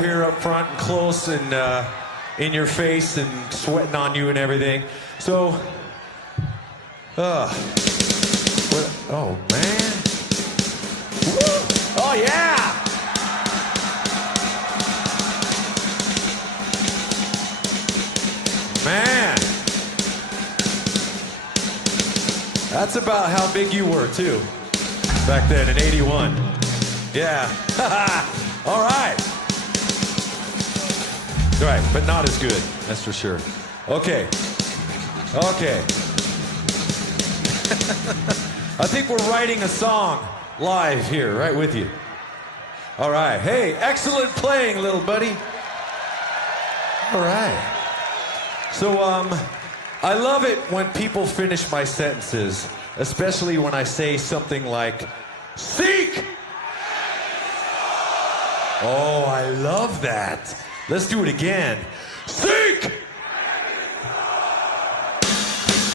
Here up front and close and in your face and sweating on you and everything. So, oh man. Woo! Oh yeah! Man. That's about how big you were too, back then in '81. Yeah. All right. Right, but not as good, that's for sure. Okay. Okay. I think we're writing a song live here, right with you. All right. Hey, excellent playing, little buddy. All right. So, I love it when people finish my sentences, especially when I say something like, seek! Oh, I love that. Let's do it again. Seek!